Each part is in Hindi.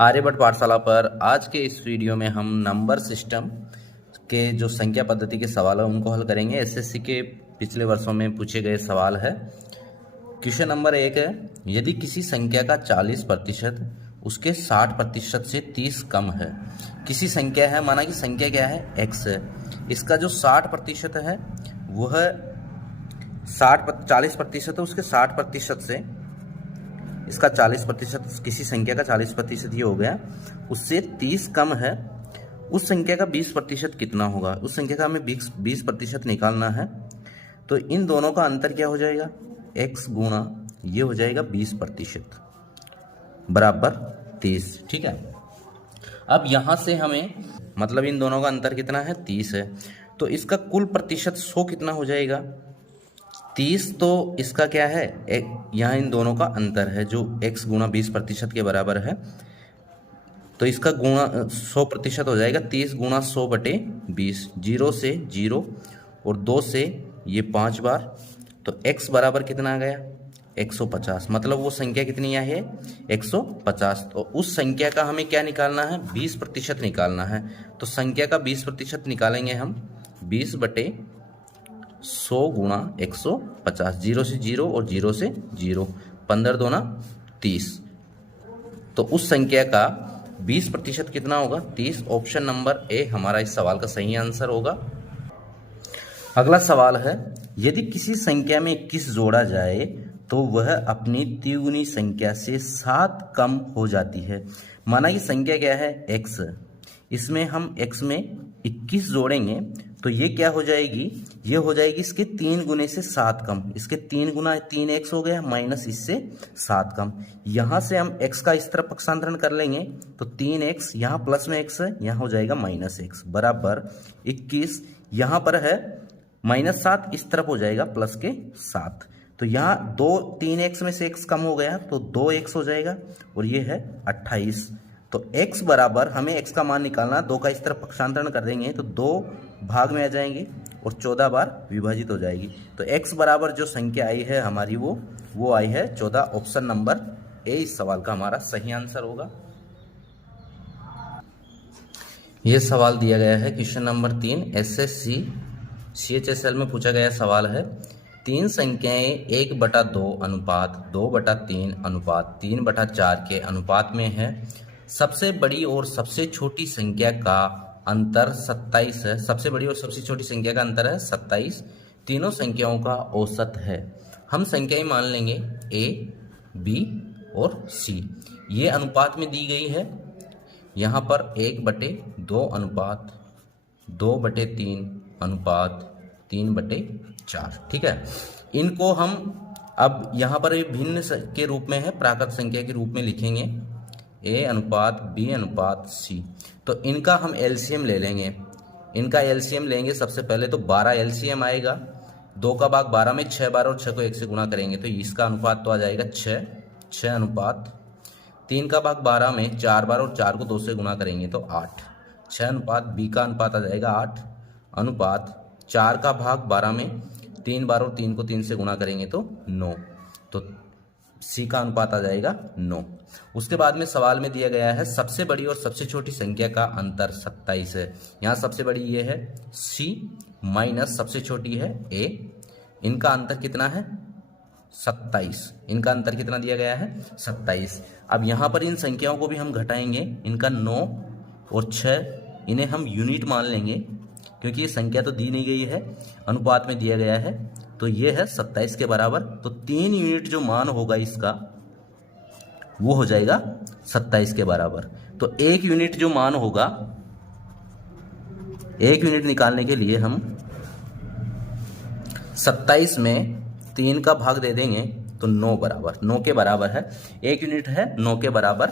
आर्यभट्ट पाठशाला पर आज के इस वीडियो में हम नंबर सिस्टम के जो संख्या पद्धति के सवाल है उनको हल करेंगे। एसएससी के पिछले वर्षों में पूछे गए सवाल है। क्वेश्चन नंबर 1 है, यदि किसी संख्या का 40% उसके 60% से 30 कम है। किसी संख्या है, माना कि संख्या क्या है, x है। इसका जो 60% है वह 40% है, उसके 60% से इसका 40%, किसी संख्या का 40% ये हो गया, उससे 30 कम है। उस संख्या का 20% कितना होगा? उस संख्या का हमें 20% निकालना है। तो इन दोनों का अंतर क्या हो जाएगा, x गुणा ये हो जाएगा 20% बराबर 30। ठीक है। अब यहाँ से हमें मतलब इन दोनों का अंतर कितना है, 30 है। तो इसका कुल प्रतिशत 100 कितना हो जाएगा, 30। तो इसका क्या है, यहाँ इन दोनों का अंतर है जो x गुणा 20% के बराबर है। तो इसका गुणा 100% हो जाएगा 30 गुणा 100 बटे 20। 0 से 0 और 2 से ये 5 बार। तो x बराबर कितना आ गया, 150। मतलब वो संख्या कितनी है, 150। तो उस संख्या का हमें क्या निकालना है, 20% निकालना है। तो संख्या का 20% निकालेंगे हम 20 बटे 100 गुणा 150। 0 से 0 और 0 से 0, 15 दूना 30। तो उस संख्या का 20% कितना होगा, 30। ऑप्शन नंबर ए हमारा इस सवाल का सही आंसर होगा। अगला सवाल है, यदि किसी संख्या में 21 जोड़ा जाए तो वह अपनी तिगुनी संख्या से 7 कम हो जाती है। माना कि संख्या क्या है, x। इसमें हम x में 21 जोड़ेंगे तो ये क्या हो जाएगी, ये हो जाएगी इसके 3 गुने से 7 कम। इसके 3 गुना 3x हो गया माइनस इससे 7 कम। यहाँ से हम x का इस तरफ पक्षांतरण कर लेंगे तो 3x, यहाँ प्लस में x है, यहाँ हो जाएगा माइनस x बराबर 21। यहाँ पर है -7, इस तरफ हो जाएगा प्लस के 7। तो यहाँ 3x में से x कम हो गया तो 2x हो जाएगा और ये है 28। तो x बराबर, हमें x का मान निकालना, 2 का इस तरफ पक्षांतरण कर देंगे तो 2 भाग में आ जाएंगे और 14 बार विभाजित हो जाएगी। तो x बराबर जो संख्या आई है हमारी वो आई है 14। ऑप्शन नंबर ए इस सवाल का हमारा सही आंसर होगा। यह सवाल दिया गया है क्वेश्चन नंबर 3 एसएससी CHSL में पूछा गया सवाल है, 3 संख्याएं 1/2 अनुपात 2/3 अनुपात 3/4 के अनुपात में है। सबसे बड़ी और सबसे छोटी संख्या का अंतर 27 है। सबसे बड़ी और सबसे छोटी संख्या का अंतर है 27। तीनों संख्याओं का औसत है। हम संख्याएं मान लेंगे a, b और c। ये अनुपात में दी गई है। यहाँ पर 1/2 अनुपात 2/3 अनुपात 3/4। ठीक है। इनको हम अब यहाँ पर भिन्न के रूप में है, प्राकृत संख्या के रूप में लिखेंगे, a अनुपात b अनुपात c। तो इनका हम एलसीएम ले लेंगे। इनका एलसीएम लेंगे सबसे पहले तो 12 एलसीएम आएगा। 2 का भाग 12 में 6 बार और 6 को 1 से गुणा करेंगे तो इसका अनुपात तो आ जाएगा 6 अनुपात। 3 का भाग 12 में 4 बार और 4 को 2 से गुणा करेंगे तो 8। 6 अनुपात b का अनुपात आ जाएगा 8 अनुपात 4 का भाग 12 में 3 बार और 3 को 3 से गुणा करेंगे तो 9। तो c का अनुपात आ जाएगा 9। उसके बाद में सवाल में दिया गया है सबसे बड़ी और सबसे छोटी संख्या का अंतर 27 है। यहाँ सबसे बड़ी ये है c माइनस सबसे छोटी है a। इनका अंतर कितना है, 27। इनका अंतर कितना दिया गया है, 27। अब यहाँ पर इन संख्याओं को भी हम घटाएंगे। इनका 9 और 6 इन्हें हम यूनिट मान लेंगे क्योंकि ये संख्या तो दी नहीं गई है, अनुपात में दिया गया है। तो ये है 27 के बराबर। तो 3 यूनिट जो मान होगा इसका वो हो जाएगा 27 के बराबर। तो 1 यूनिट जो मान होगा, 1 यूनिट निकालने के लिए हम 27 में 3 का भाग दे देंगे तो 9 बराबर, 9 के बराबर है। 1 यूनिट है 9 के बराबर।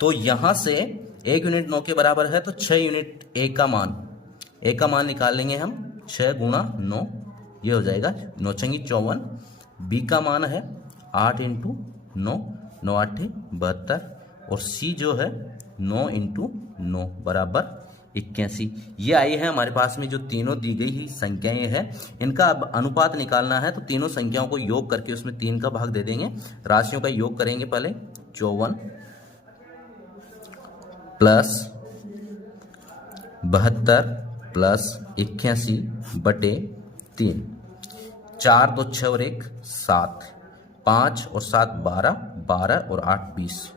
तो यहाँ से 1 यूनिट 9 के बराबर है तो 6 यूनिट a का मान निकाल लेंगे हम। 6 गुणा 9 ये हो जाएगा 9 छंगी 54। b का मान है 8 इंटू 9, 9 8 72 और c जो है 9 इंटू 9 बराबर 81। ये आई है हमारे पास में जो तीनों दी गई ही संख्याएं हैं। इनका अब अनुपात निकालना है तो तीनों संख्याओं को योग करके उसमें 3 का भाग दे देंगे। राशियों का योग करेंगे पहले 54 प्लस 72 प्लस 81 बटे 3। 4 2 6 और 1 7, 5 और 7 12, 12 और 8 20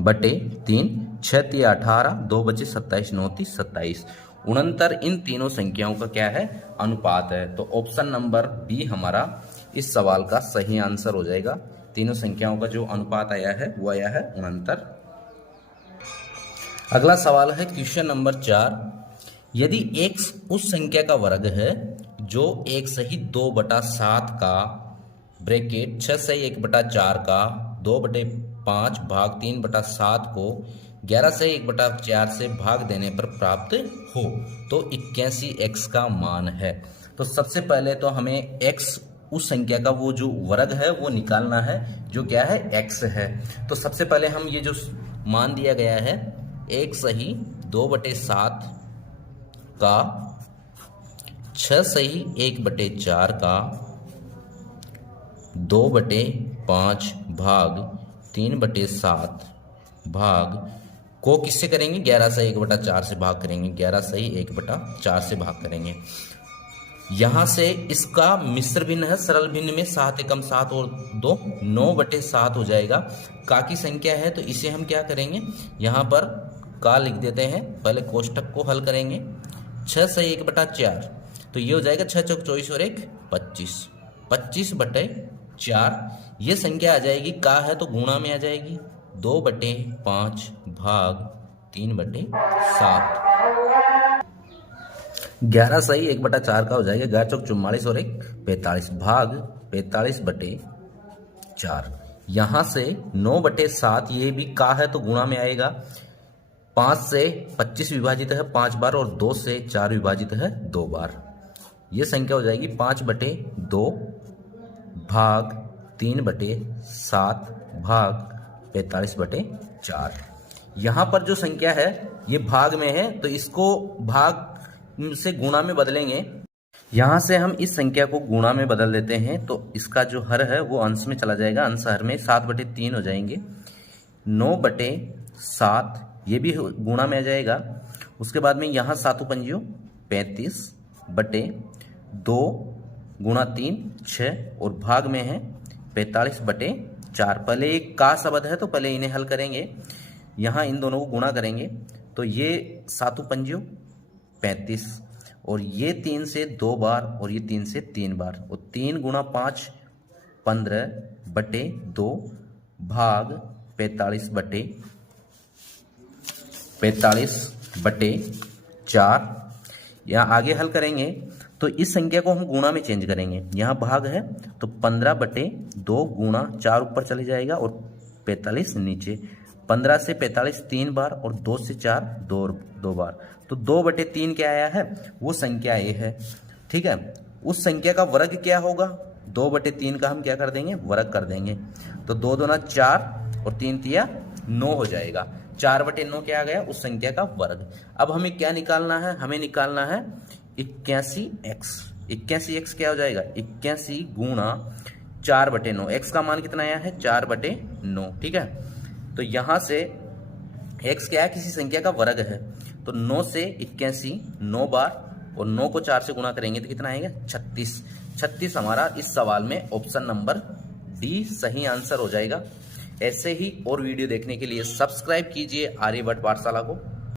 बटे 3, 6 3 18, 2 बचे 27, 9 3 27। 69 इन तीनों संख्याओं का क्या है? अनुपात है। तो ऑप्शन नंबर बी हमारा इस सवाल का सही आंसर हो जाएगा। तीनों संख्याओं का जो अनुपात आया है वो आया है 69। अगला सवाल है क्वेश्चन नंबर 4। यदि x उस संख्या का वर्ग है जो 1 सही 2/7 का ब्रैकेट 6 सही 1/4 का 2/5 भाग 3/7 को 11 सही 1/4 से भाग देने पर प्राप्त हो, तो 81x का मान है। तो सबसे पहले तो हमें x उस संख्या का वो जो वर्ग है वो निकालना है, जो क्या है? x है। तो सबसे पहले हम ये जो मान दिया गया है 1 सही 2/7 का 6 सही 1/4 का 2/5 भाग 3/7 भाग को किससे करेंगे? 11 सही 1/4 से भाग करेंगे। 11 सही 1/4 से भाग करेंगे। यहाँ से इसका मिश्र भिन्न है, सरल भिन्न में 7 एकम 7 और 2 9/7 हो जाएगा। का की संख्या है तो इसे हम क्या करेंगे? यहाँ पर का लिख देते हैं, पहले कोष्टक को हल करेंगे। 6 सही 1/4 तो ये हो जाएगा 6 चौक 24 और 1 25, 25/4। ये संख्या आ जाएगी, का है तो गुणा में आ जाएगी 2/5 भाग 3/7। 11 सही 1/4 का हो जाएगा 11 चौक 44 और 1 45 भाग 45/4। यहाँ से 9/7 ये भी का है तो गुणा में आएगा। 5 से 25 विभाजित है 5 बार और 2 से 4 विभाजित है 2 बार। ये संख्या हो जाएगी 5/2 भाग 3/7 भाग 45/4। यहाँ पर जो संख्या है ये भाग में है तो इसको भाग से गुणा में बदलेंगे। यहाँ से हम इस संख्या को गुणा में बदल देते हैं तो इसका जो हर है वो अंश में चला जाएगा। अंश हर में 7/3 हो जाएंगे। 9/7 ये भी गुणा में आ जाएगा। उसके बाद में यहाँ 7 पंजियों 35/2 गुणा 3 6 और भाग में है 45/4। पहले एक का शब्द है तो पहले इन्हें हल करेंगे। यहाँ इन दोनों को गुणा करेंगे तो ये 7 पंजियों 35 और ये 3 से 2 बार और ये 3 से 3 बार और 3 गुणा 5 15/2 भाग 45/4। यहाँ आगे हल करेंगे तो इस संख्या को हम गुणा में चेंज करेंगे। यहाँ भाग है तो 15/2 गुणा 4 ऊपर चले जाएगा और 45 नीचे। 15 से 45 3 बार और 2 से 4 2 बार तो 2/3 क्या आया है? वो संख्या ये है। ठीक है, उस संख्या का वर्ग क्या होगा? 2/3 का हम क्या कर देंगे? वर्ग कर देंगे। तो 2 दूना 4 और 3 तिया 9 हो जाएगा। 4/9 क्या आ गया? उस संख्या का वर्ग। अब हमें क्या निकालना है? हमें निकालना है 81x। 81x क्या हो जाएगा? 81 गुणा 4/9। x का मान कितना आया है? 4/9। ठीक है, तो यहाँ से x क्या है? किसी संख्या का वर्ग है तो 9 से 81 9 बार और 9 को 4 से गुणा करेंगे तो कितना आएगा? 36। 36 हमारा इस सवाल में ऑप्शन नंबर डी सही आंसर हो जाएगा। ऐसे ही और वीडियो देखने के लिए सब्सक्राइब कीजिए आर्यभट्ट पाठशाला को।